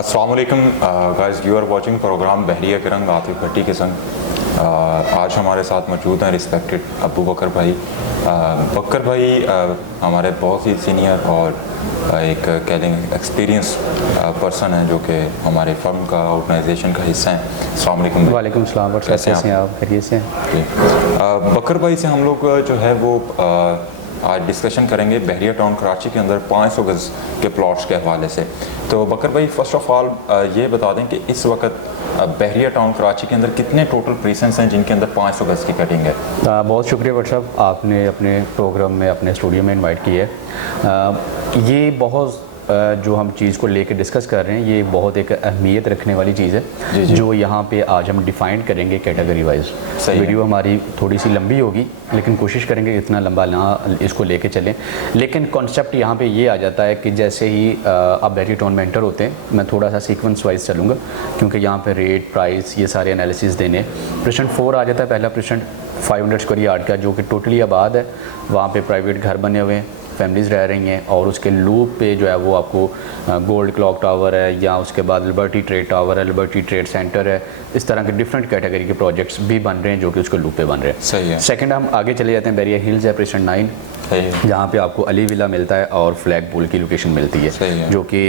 अस्सलाम वालेकुम guys, you are watching program Bahria के रंग आतिफ भट्टी के संग। आज हमारे साथ मौजूद हैं रिस्पेक्टेड अबू बकर भाई। बकर भाई हमारे बहुत ही सीनियर और एक कह लेंगे एक्सपीरियंस पर्सन है जो कि हमारे फर्म का ऑर्गेनाइजेशन का हिस्सा है। अस्सलाम वालेकुम। वालेकुम सलाम। कैसे हैं आप? खैरियत से हैं? बकर भाई से हम लोग जो है वो आज डिस्कशन करेंगे बहरिया टाउन कराची के अंदर 500 गज़ के प्लॉट्स के हवाले से। तो बकर भाई फर्स्ट ऑफ ऑल ये बता दें कि इस वक्त बहरिया टाउन कराची के अंदर कितने टोटल प्रीसेंस हैं जिनके अंदर 500 गज़ की कटिंग है। बहुत शुक्रिया भट्ट साहब, आपने अपने प्रोग्राम में अपने स्टूडियो में इनवाइट किया है। ये बहुत जो हम चीज़ को लेकर डिस्कस कर रहे हैं ये बहुत एक अहमियत रखने वाली चीज़ है जो यहाँ पे आज हम डिफ़ाइन करेंगे कैटेगरी वाइज। वीडियो हमारी थोड़ी सी लंबी होगी लेकिन कोशिश करेंगे इतना लंबा ना इसको लेके चलें। लेकिन कॉन्सेप्ट यहाँ पे ये आ जाता है कि जैसे ही आप बहरिया टाउन में एंटर होते हैं, मैं थोड़ा सा सीक्वेंस वाइज चलूँगा क्योंकि यहाँ पे रेट प्राइस ये सारे एनालिसिस देने। प्रेसेंट 4 आ जाता है पहला प्रेसेंट 500 स्क्वायर यार्ड का जो कि टोटली आबाद है। वहाँ पे प्राइवेट घर बने हुए हैं, फैमिलीज़ रह रही हैं और उसके लूप पे जो है वो आपको गोल्ड क्लॉक टावर है या उसके बाद लिबर्टी ट्रेड टावर है, लिबर्टी ट्रेड सेंटर है, इस तरह के डिफरेंट कैटेगरी के प्रोजेक्ट्स भी बन रहे हैं जो कि उसके लूप पे बन रहे हैं। सही है। सेकंड हम आगे चले जाते हैं, बहरिया हिल्स है प्रेसेंट 9 जहाँ पे आपको अली विला मिलता है और फ्लैग पोल की लोकेशन मिलती है जो कि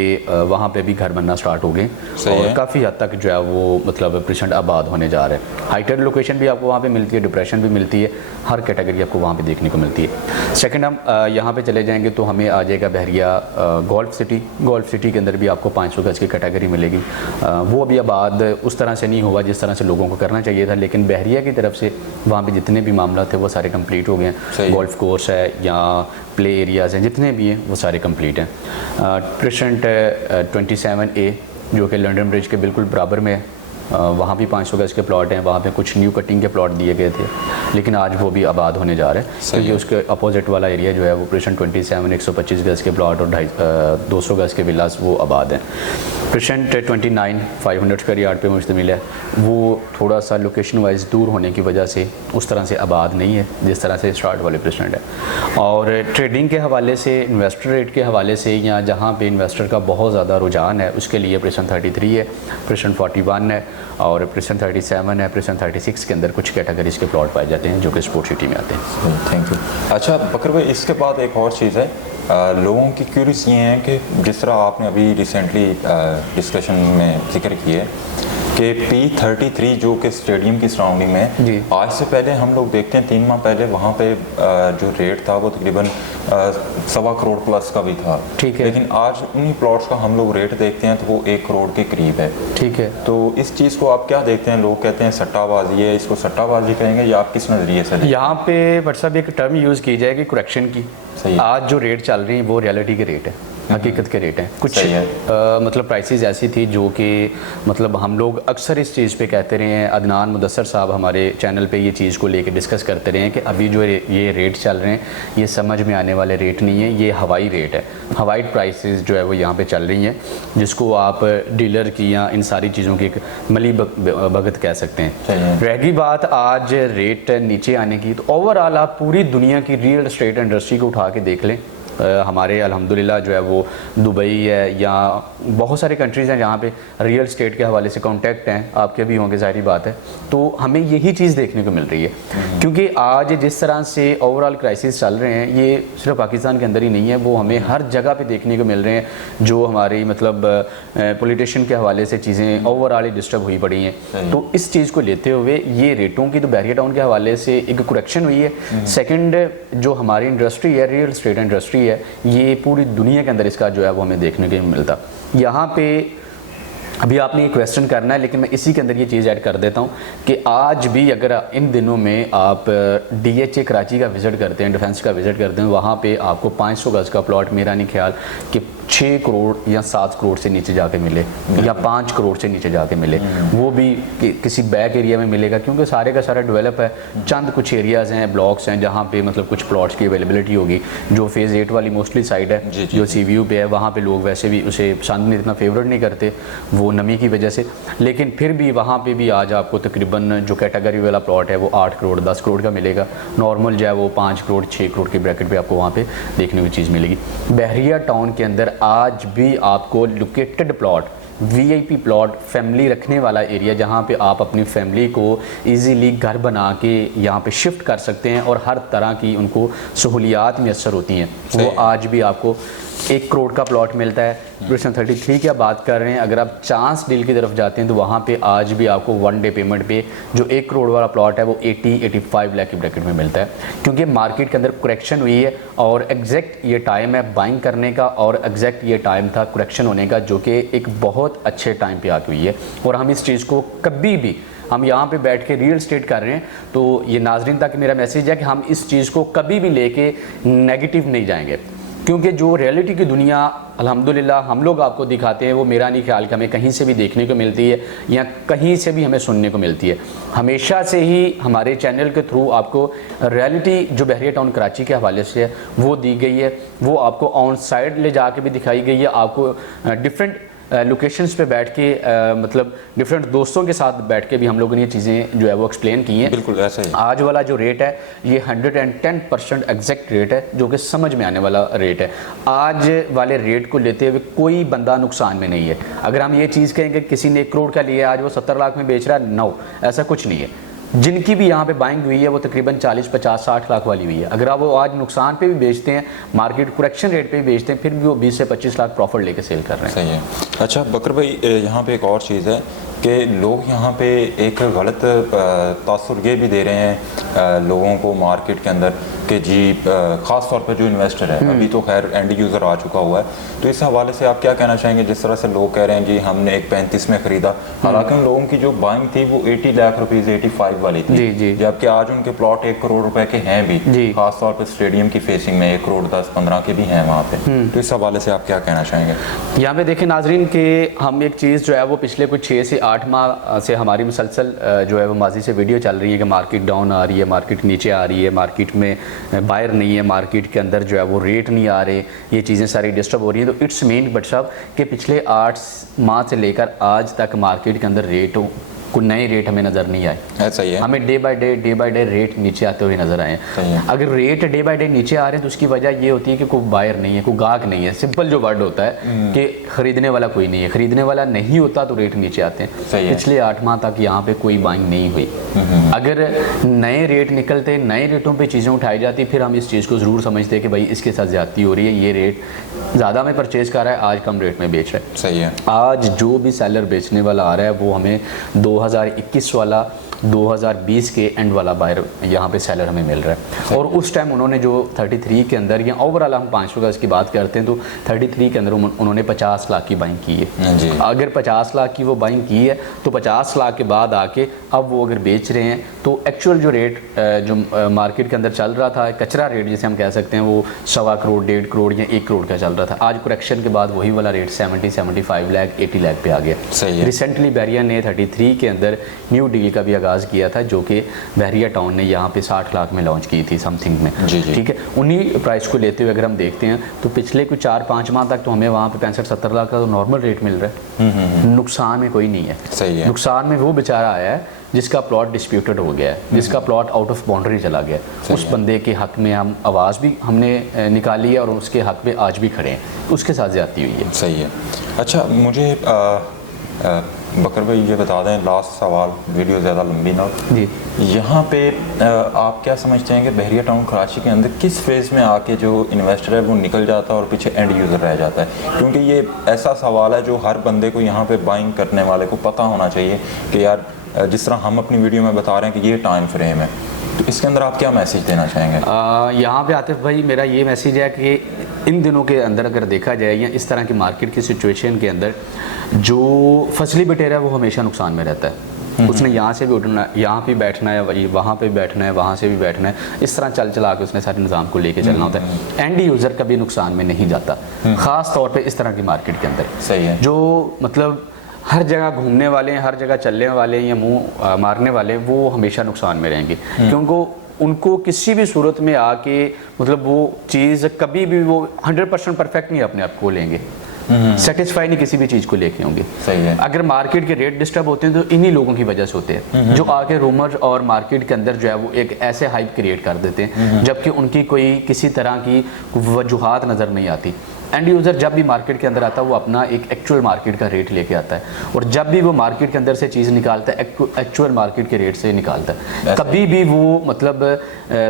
वहाँ पे भी घर बनना स्टार्ट हो गए और काफ़ी हद तक जो है वो मतलब प्रेसेंट आबाद होने जा रहे हैं। हाइटेड लोकेशन भी आपको वहाँ पे मिलती है, डिप्रेशन भी मिलती है, हर कैटेगरी आपको वहाँ पे देखने को मिलती है। सेकंड हम यहाँ पे चले जाएंगे तो हमें आ जाएगा बहरिया गोल्फ सिटी। गोल्फ सिटी के अंदर भी आपको 500 गज़ की कैटेगरी मिलेगी। वो अभी आबाद उस तरह से नहीं हुआ जिस तरह से लोगों को करना चाहिए था, लेकिन बहरिया की तरफ से वहाँ पे जितने भी मामला थे वो सारे कंप्लीट हो गए हैं। गोल्फ कोर्स है या प्ले एरियाज़ हैं जितने भी हैं वो सारे कंप्लीट हैं। प्रेसेंट 27A जो कि लंदन ब्रिज के बिल्कुल बराबर में है, वहाँ भी 500 गज़ के प्लॉट हैं। वहाँ पे कुछ न्यू कटिंग के प्लॉट दिए गए थे लेकिन आज वो भी आबाद होने जा रहे हैं क्योंकि उसके अपोजिट वाला एरिया जो है वो प्रेसेंट 27 125 गज़ के प्लॉट और 200 गज़ के विलास वो आबाद हैं। प्रेसेंट 29 500 स्क्वायर यार्ड पे मुश्तमिल है। वो थोड़ा सा लोकेशन वाइज दूर होने की वजह से उस तरह से आबाद नहीं है जिस तरह से स्टार्ट वाले प्रेसेंट है। और ट्रेडिंग के हवाले से, इन्वेस्टर रेट के हवाले से या जहाँ पे इन्वेस्टर का बहुत ज़्यादा रुझान है उसके लिए प्रेसेंट 33 है, प्रेसेंट 41 है और प्रेसेंट 37 है। प्रेसेंट 36 के अंदर कुछ कैटेगरीज के प्लॉट पाए जाते हैं जो कि स्पोर्ट सिटी में आते हैं। Thank you. अच्छा बकर भाई, इसके बाद एक और चीज़ है, लोगों की क्यूरियस ये है कि जिस तरह आपने अभी रिसेंटली डिस्कशन में जिक्र किया है कि P33 जो कि स्टेडियम की सराउंडिंग में है, आज से पहले हम लोग देखते हैं 3 माह पहले वहाँ पे जो रेट था वो तकरीबन 1.25 करोड़ प्लस का भी था। ठीक है। लेकिन आज उन्हीं प्लॉट्स का हम लोग रेट देखते हैं तो वो 1 करोड़ के करीब है। ठीक है। तो इस चीज़ को आप क्या देखते हैं? लोग कहते हैं सट्टाबाजी है, इसको सट्टाबाजी कहेंगे या आप किस नज़रिए से? यहाँ पे व्हाट्सएप एक टर्म यूज़ की जाएगी करेक्शन की। आज जो रेट चल रही है वो रियलिटी के रेट है, हकीकत के रेट हैं। कुछ मतलब प्राइसेस ऐसी थी जो कि मतलब हम लोग अक्सर इस चीज़ पे कहते रहे हैं। अदनान मुदस्सर साहब हमारे चैनल पे ये चीज़ को लेके डिस्कस करते रहे हैं कि अभी जो ये रेट चल रहे हैं ये समझ में आने वाले रेट नहीं है, ये हवाई रेट है। हवाई प्राइसेस जो है वो यहाँ पे चल रही हैं जिसको आप डीलर की या इन सारी चीज़ों की एक मली भगत कह सकते हैं। रहेगी बात आज रेट नीचे आने की, तो ओवरऑल आप पूरी दुनिया की रियल एस्टेट इंडस्ट्री को उठा के देख लें। हमारे अल्हम्दुलिल्लाह जो है वो दुबई है या बहुत सारे कंट्रीज़ हैं जहाँ पे रियल स्टेट के हवाले से कॉन्टैक्ट हैं, आपके भी होंगे ज़ाहिर बात है। तो हमें यही चीज़ देखने को मिल रही है क्योंकि आज जिस तरह से ओवरऑल क्राइसिस चल रहे हैं ये सिर्फ पाकिस्तान के अंदर ही नहीं है, वो हमें हर जगह पे देखने को मिल रहे हैं। जो हमारी मतलब पॉलिटिशियन के हवाले से चीज़ें ओवरऑल ही डिस्टर्ब हुई पड़ी हैं। तो इस चीज़ को लेते हुए ये रेटों की तो बहरिया टाउन के हवाले से एक करेक्शन हुई है। सेकेंड जो हमारी इंडस्ट्री है, रियल स्टेट इंडस्ट्री है, ये पूरी दुनिया के अंदर इसका जो है वो हमें देखने को मिलता। यहाँ पे अभी आपने एक क्वेश्चन करना है लेकिन मैं इसी के अंदर ये चीज़ ऐड कर देता हूँ कि आज भी अगर इन दिनों में आप DHA कराची का विज़िट करते हैं, डिफेंस का विज़िट करते हैं, वहाँ पे आपको 500 गज़ का प्लॉट मेरा नहीं ख्याल कि 6 करोड़ या 7 करोड़ से नीचे जाके मिले या 5 करोड़ से नीचे जाके मिले। वो भी किसी बैक एरिया में मिलेगा क्योंकि सारे का सारा डेवलप है। चंद कुछ एरियाज़ हैं, ब्लॉक्स हैं जहाँ पे मतलब कुछ प्लॉट्स की अवेलेबिलिटी होगी। जो फेज़ 8 वाली मोस्टली साइड है जो CVU पे है, वहाँ पे लोग वैसे भी उसे पसंद नहीं, इतना फेवरेट नहीं करते वो नमी की वजह से। लेकिन फिर भी वहाँ पे भी आज आपको तकरीबन जो कैटेगरी वाला प्लॉट है वो 8 करोड़ 10 करोड़ का मिलेगा। नॉर्मल जो है वो 5 करोड़ 6 करोड़ के ब्रैकेट पे आपको वहाँ पे देखने की चीज़ मिलेगी। बहरिया टाउन के अंदर आज भी आपको located plot VIP plot, family रखने वाला एरिया, जहाँ पे आप अपनी फैमिली को इजीली घर बना के यहाँ पे शिफ्ट कर सकते हैं और हर तरह की उनको सहूलियात मैसर होती हैं, वो आज भी आपको 1 करोड़ का प्लॉट मिलता है। प्रोडक्शन 33 की आप बात कर रहे हैं, अगर आप चांस डील की तरफ जाते हैं तो वहाँ पे आज भी आपको 1 डे पेमेंट पे जो 1 करोड़ वाला प्लॉट है वो 80-85 लाख की ब्रैकेट में मिलता है, क्योंकि मार्केट के अंदर करेक्शन हुई है और एग्जैक्ट ये टाइम है बाइंग करने का और एग्जैक्ट ये टाइम था करेक्शन होने का, जो कि एक बहुत अच्छे टाइम पे आके हुई है। और हम इस चीज़ को कभी भी, हम यहाँ पे बैठ के रियल स्टेट कर रहे हैं, तो ये नाजरीन तक मेरा मैसेज है कि हम इस चीज़ को कभी भी लेके नेगेटिव नहीं जाएंगे, क्योंकि जो रियलिटी की दुनिया अल्हम्दुलिल्लाह हम लोग आपको दिखाते हैं वो मेरा नहीं ख्याल कि हमें कहीं से भी देखने को मिलती है या कहीं से भी हमें सुनने को मिलती है। हमेशा से ही हमारे चैनल के थ्रू आपको रियलिटी जो बहरिया टाउन कराची के हवाले से है वो दी गई है, वो आपको ऑन साइड ले जाके भी दिखाई गई है, आपको डिफरेंट लोकेशंस पे बैठ के मतलब डिफरेंट दोस्तों के साथ बैठ के भी हम लोगों ने ये चीज़ें जो है वो एक्सप्लेन की हैं। बिल्कुल ऐसा ही। आज वाला जो रेट है ये 110% एग्जैक्ट रेट है, जो कि समझ में आने वाला रेट है। आज वाले रेट को लेते हुए कोई बंदा नुकसान में नहीं है। अगर हम ये चीज़ कहें कि किसी ने 1 करोड़ का लिया आज वो 70 लाख में बेच रहा है, नो, ऐसा कुछ नहीं है। जिनकी भी यहाँ पे बाइंग हुई है वो तकरीबन 40, 50, 60 लाख वाली हुई है। अगर आप वो आज नुकसान पे भी बेचते हैं, मार्केट करेक्शन रेट पे भी बेचते हैं, फिर भी वो 20 से 25 लाख प्रॉफिट लेके सेल कर रहे हैं। सही है। अच्छा बकर भाई, यहाँ पे एक और चीज़ है कि लोग यहाँ पे एक गलत तासुर ये भी दे रहे हैं लोगों को मार्केट के अंदर कि जी ख़ास तौर पे जो इन्वेस्टर है, अभी तो खैर एंड यूज़र आ चुका हुआ है, तो इस हवाले से आप क्या कहना चाहेंगे? जिस तरह से लोग कह रहे हैं जी हमने एक 35 में ख़रीदा, हालांकि उन लोगों की जो बाइंग थी वो 80 लाख रुपीज़ 85 वाली थी, जी, जबकि आज उनके प्लॉट 1 करोड़ रुपए के हैं भी, खास तौर पर स्टेडियम की फेसिंग में 1 करोड़ 10-15 के भी हैं वहाँ पे। तो इस हवाले से आप क्या कहना चाहेंगे? यहाँ पे देखें नाजरीन के हम एक चीज़ जो है वो पिछले कुछ 6 से 8 माह से हमारी मुसलसल जो है वो माजी से वीडियो चल रही है कि मार्केट डाउन आ रही है, मार्केट नीचे आ रही है, मार्केट में बायर नहीं है, मार्केट के अंदर जो है वो रेट नहीं आ रहे, ये चीज़ें सारी डिस्टर्ब हो रही हैं। तो इट्स मीन बट साहब कि पिछले 8 माह से लेकर आज तक मार्केट के अंदर रेट कोई नए रेट हमें नज़र नहीं आए। ऐसा ही है, हमें डे बाय डे रेट नीचे आते हुए नज़र आए हैं। अगर रेट डे बाय डे नीचे आ रहे हैं तो उसकी वजह ये होती है कि कोई बायर नहीं है, कोई गाहक नहीं है। सिंपल जो वर्ड होता है कि ख़रीदने वाला कोई नहीं है, ख़रीदने वाला नहीं होता तो रेट नीचे आते हैं। पिछले 8 माह तक यहाँ पे कोई बाइंग नहीं हुई। अगर नए रेट निकलते, नए रेटों पर चीज़ें उठाई जाती, फिर हम इस चीज़ को ज़रूर समझते कि भाई इसके साथ ज़्यादती हो रही है, ये रेट ज़्यादा में परचेज़ कर रहा है, आज कम रेट में बेच रहा है। सही है। आज जो भी सेलर बेचने वाला आ रहा है वो हमें 2021 वाला 2020 के एंड वाला बायर यहाँ पे सेलर हमें मिल रहा है। और उस टाइम उन्होंने जो 33 के अंदर या ओवरऑल हम 5 अगस्त की बात करते हैं तो 33 के अंदर उन्होंने 50 लाख की बाइंग की है। अगर 50 लाख की वो बाइंग की है तो 50 लाख के बाद आके अब वो अगर बेच रहे हैं तो एक्चुअल जो रेट जो मार्केट के अंदर चल रहा था, कचरा रेट जिसे हम कह सकते हैं, वो 1.25 करोड़, 1.5 करोड़ या 1 करोड़ का चल रहा था। आज करेक्शन के बाद वही वाला रेट 70-75 लाख, 80 लाख पे आ गया। रिसेंटली बहरिया ने 33 के अंदर न्यू डील का भी किया था जो कि बहरिया टाउन ने यहाँ पे 60 लाख में लॉन्च की थी समथिंग में। ठीक है, उन्हीं प्राइस को लेते हुए अगर हम देखते हैं तो पिछले कुछ 4-5 माह तक तो हमें वहाँ पे 65-70 लाख का तो नॉर्मल रेट मिल रहा है। नुकसान में कोई नहीं है। सही है। नुकसान में वो बेचारा आया है जिसका प्लॉट डिस्प्यूटेड हो गया है, जिसका प्लॉट आउट ऑफ बाउंड्री चला गया, उस बंदे के हक में हम आवाज़ भी हमने निकाली है और उसके हक में आज भी खड़े हैं, उसके साथ ज़्यादती हुई है। सही है। अच्छा मुझे बकर भाई ये बता दें, लास्ट सवाल, वीडियो ज़्यादा लंबी ना हो जी, यहाँ पे आप क्या समझते हैं कि बहरिया टाउन कराची के अंदर किस फेज़ में आके जो इन्वेस्टर है वो निकल जाता है और पीछे एंड यूज़र रह जाता है? क्योंकि ये ऐसा सवाल है जो हर बंदे को यहाँ पे बाइंग करने वाले को पता होना चाहिए कि यार जिस तरह हम अपनी वीडियो में बता रहे हैं कि ये टाइम फ्रेम है, तो इसके अंदर आप क्या मैसेज देना चाहेंगे? यहाँ पे आतिफ भाई मेरा ये मैसेज है कि इन दिनों के अंदर अगर देखा जाए या इस तरह की मार्केट की सिचुएशन के अंदर जो फसली बटेरा है वो हमेशा नुकसान में रहता है। उसने यहाँ से भी उठना, यहाँ पे बैठना है, वहाँ पे बैठना है, वहाँ से भी बैठना है, इस तरह चल चला के उसने सारे निज़ाम को लेके चलना होता है। एंड यूज़र कभी नुकसान में नहीं जाता, ख़ास तौर पे इस तरह की मार्केट के अंदर। सही है। जो मतलब हर जगह घूमने वाले हैं, हर जगह चलने वाले हैं या मुंह मारने वाले, वो हमेशा नुकसान में रहेंगे, क्योंकि उनको किसी भी सूरत में आके मतलब वो चीज़ कभी भी वो 100% परफेक्ट नहीं अपने आप को लेंगे, सेटिस्फाई नहीं किसी भी चीज़ को लेके होंगे। सही है। अगर मार्केट के रेट डिस्टर्ब होते हैं तो इन्हीं लोगों की वजह से होते हैं जो आके रूमर और मार्केट के अंदर जो है वो एक ऐसे हाइप क्रिएट कर देते हैं जबकि उनकी कोई किसी तरह की वजूहात नज़र नहीं आती। एंड यूज़र जब भी मार्केट के अंदर आता है वो अपना एक एक्चुअल मार्केट का रेट लेके आता है, और जब भी वो मार्केट के अंदर से चीज़ निकालता है एक्चुअल मार्केट के रेट से निकालता है। कभी भी वो मतलब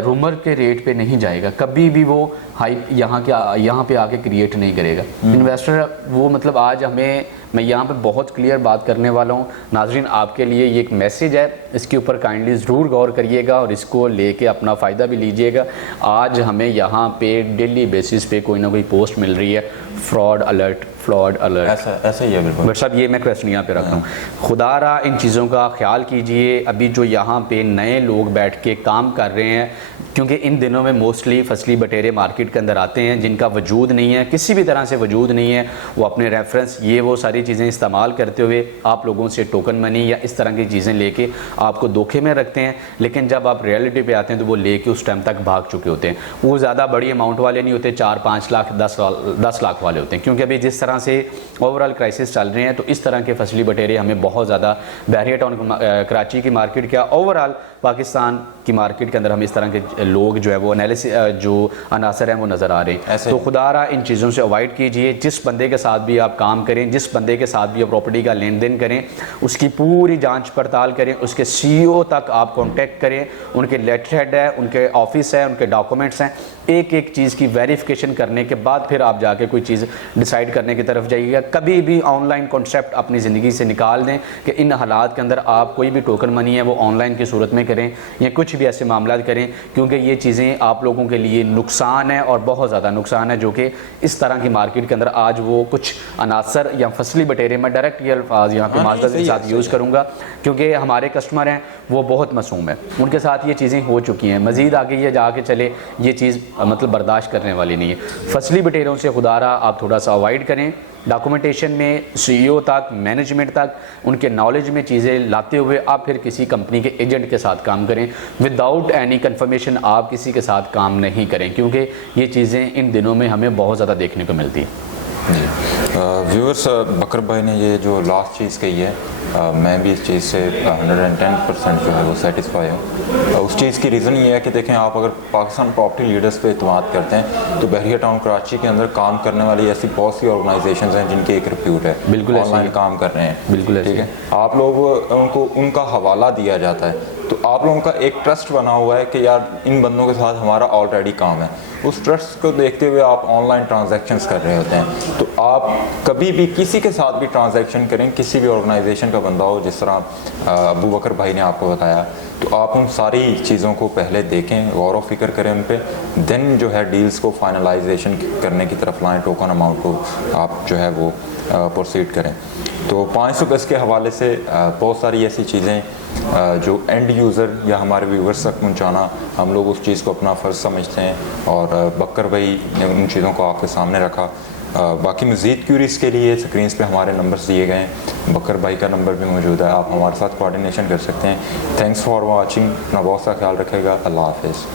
रूमर के रेट पे नहीं जाएगा, कभी भी वो हाइप यहाँ पे आके क्रिएट नहीं करेगा। इन्वेस्टर वो मतलब आज मैं यहाँ पे बहुत क्लियर बात करने वाला हूँ नाजरीन, आपके लिए ये एक मैसेज है, इसके ऊपर काइंडली ज़रूर गौर करिएगा और इसको लेके अपना फ़ायदा भी लीजिएगा। आज हमें यहाँ पे डेली बेसिस पे कोई ना कोई पोस्ट मिल रही है, फ्रॉड अलर्ट, ऐसा ही है बिल्कुल। बट साहब ये मैं क्वेश्चन यहाँ पे रख रहा हूँ, खुदा रहा इन चीज़ों का ख्याल कीजिए। अभी जो यहाँ पे नए लोग बैठ के काम कर रहे हैं, क्योंकि इन दिनों में मोस्टली फसली बटेरे मार्केट के अंदर आते हैं जिनका वजूद नहीं है, किसी भी तरह से वजूद नहीं है, वो अपने रेफरेंस ये वो सारी चीज़ें इस्तेमाल करते हुए आप लोगों से टोकन मनी या इस तरह की चीज़ें लेके आपको धोखे में रखते हैं। लेकिन जब आप रियलिटी पे आते हैं तो वो लेके उस टाइम तक भाग चुके होते हैं। वो ज़्यादा बड़ी अमाउंट वाले नहीं होते, 4-5 लाख 10 लाख वाले होते हैं, क्योंकि अभी जिस तरह से ओवरऑल क्राइसिस चल रहे हैं तो इस तरह के फसली बटेरे हमें बहुत ज़्यादा बहरिया टाउन कराची की मार्केट क्या ओवरऑल पाकिस्तान की मार्केट के अंदर हमें इस तरह के लोग जो है वो एनालिसिस जो अनासर हैं वो नज़र आ रहे हैं। तो खुदारा इन चीज़ों से अवॉइड कीजिए। जिस बंदे के साथ भी आप काम करें, जिस बंदे के साथ भी आप प्रॉपर्टी का लेन देन करें, उसकी पूरी जांच पड़ताल करें, उसके CEO तक आप कांटेक्ट करें, उनके लेटर हेड है, उनके ऑफिस है, उनके डॉक्यूमेंट्स हैं, एक एक चीज़ की वेरिफिकेशन करने के बाद फिर आप जाके कोई चीज़ डिसाइड करने की तरफ जाइएगा। कभी भी ऑनलाइन कॉन्सेप्ट अपनी ज़िंदगी से निकाल दें कि इन हालात के अंदर आप कोई भी टोकन मनी है वो ऑनलाइन की सूरत में करें या कुछ भी ऐसे मामला करें, क्योंकि ये चीज़ें आप लोगों के लिए नुकसान है और बहुत ज़्यादा नुकसान है, जो कि इस तरह की मार्केट के अंदर आज वो कुछ अनासर या फसली बटेरे में डायरेक्ट ये अल्फाज यहाँ पे माजरत के साथ यूज़ करूँगा, क्योंकि हमारे कस्टमर हैं वो बहुत मासूम है, उनके साथ ये चीज़ें हो चुकी हैं। मज़ीद आगे ये जाके चले ये चीज़ मतलब बर्दाश्त करने वाली नहीं है। फसली बटेरों से खुदारा आप थोड़ा सा अवॉइड करें। डॉक्यूमेंटेशन में CEO तक, मैनेजमेंट तक, उनके नॉलेज में चीज़ें लाते हुए आप फिर किसी कंपनी के एजेंट के साथ काम करें। विदाउट एनी कन्फर्मेशन आप किसी के साथ काम नहीं करें, क्योंकि ये चीज़ें इन दिनों में हमें बहुत ज़्यादा देखने को मिलती है। जी व्यूअर्स, बकर भाई ने ये जो लास्ट चीज़ कही है, मैं भी इस चीज़ से 110% जो है वो सेटिस्फाई हूँ। उस चीज़ की रीज़न ये है कि देखें, आप अगर पाकिस्तान प्रॉपर्टी लीडर्स पे एतमाद करते हैं तो बहरिया टाउन कराची के अंदर काम करने वाली ऐसी बहुत सी ऑर्गेनाइजेशंस हैं जिनकी एक रिप्यूट है, बिल्कुल ऑनलाइन काम कर रहे हैं, बिल्कुल ठीक है। आप लोग उनका हवाला दिया जाता है तो आप लोगों का एक ट्रस्ट बना हुआ है कि यार इन बंदों के साथ हमारा ऑलरेडी काम है। उस ट्रस्ट को देखते हुए आप ऑनलाइन ट्रांजैक्शंस कर रहे होते हैं। तो आप कभी भी किसी के साथ भी ट्रांजैक्शन करें, किसी भी ऑर्गेनाइजेशन का बंदा हो, जिस तरह अबू बकर भाई ने आपको बताया, तो आप उन सारी चीज़ों को पहले देखें, गौर व फिक्र करें उन पर, देन जो है डील्स को फाइनलाइजेशन करने की तरफ लाएँ, टोकन अमाउंट को आप जो है वो प्रोसीड करें। तो 500 गज के हवाले से बहुत सारी ऐसी चीज़ें जो एंड यूज़र या हमारे व्यूवर्स तक पहुंचाना, हम लोग उस चीज़ को अपना फ़र्ज़ समझते हैं और बकर भाई ने उन चीज़ों को आपके सामने रखा। बाकी मज़ीद क्यूरीज़ के लिए स्क्रीन्स पे हमारे नंबर्स दिए गए हैं, बकर भाई का नंबर भी मौजूद है, आप हमारे साथ कोऑर्डिनेशन कर सकते हैं। थैंक्स फॉर वॉचिंग, अपना बहुत सा ख्याल रखेगा। अल्लाह हाफ़िज़।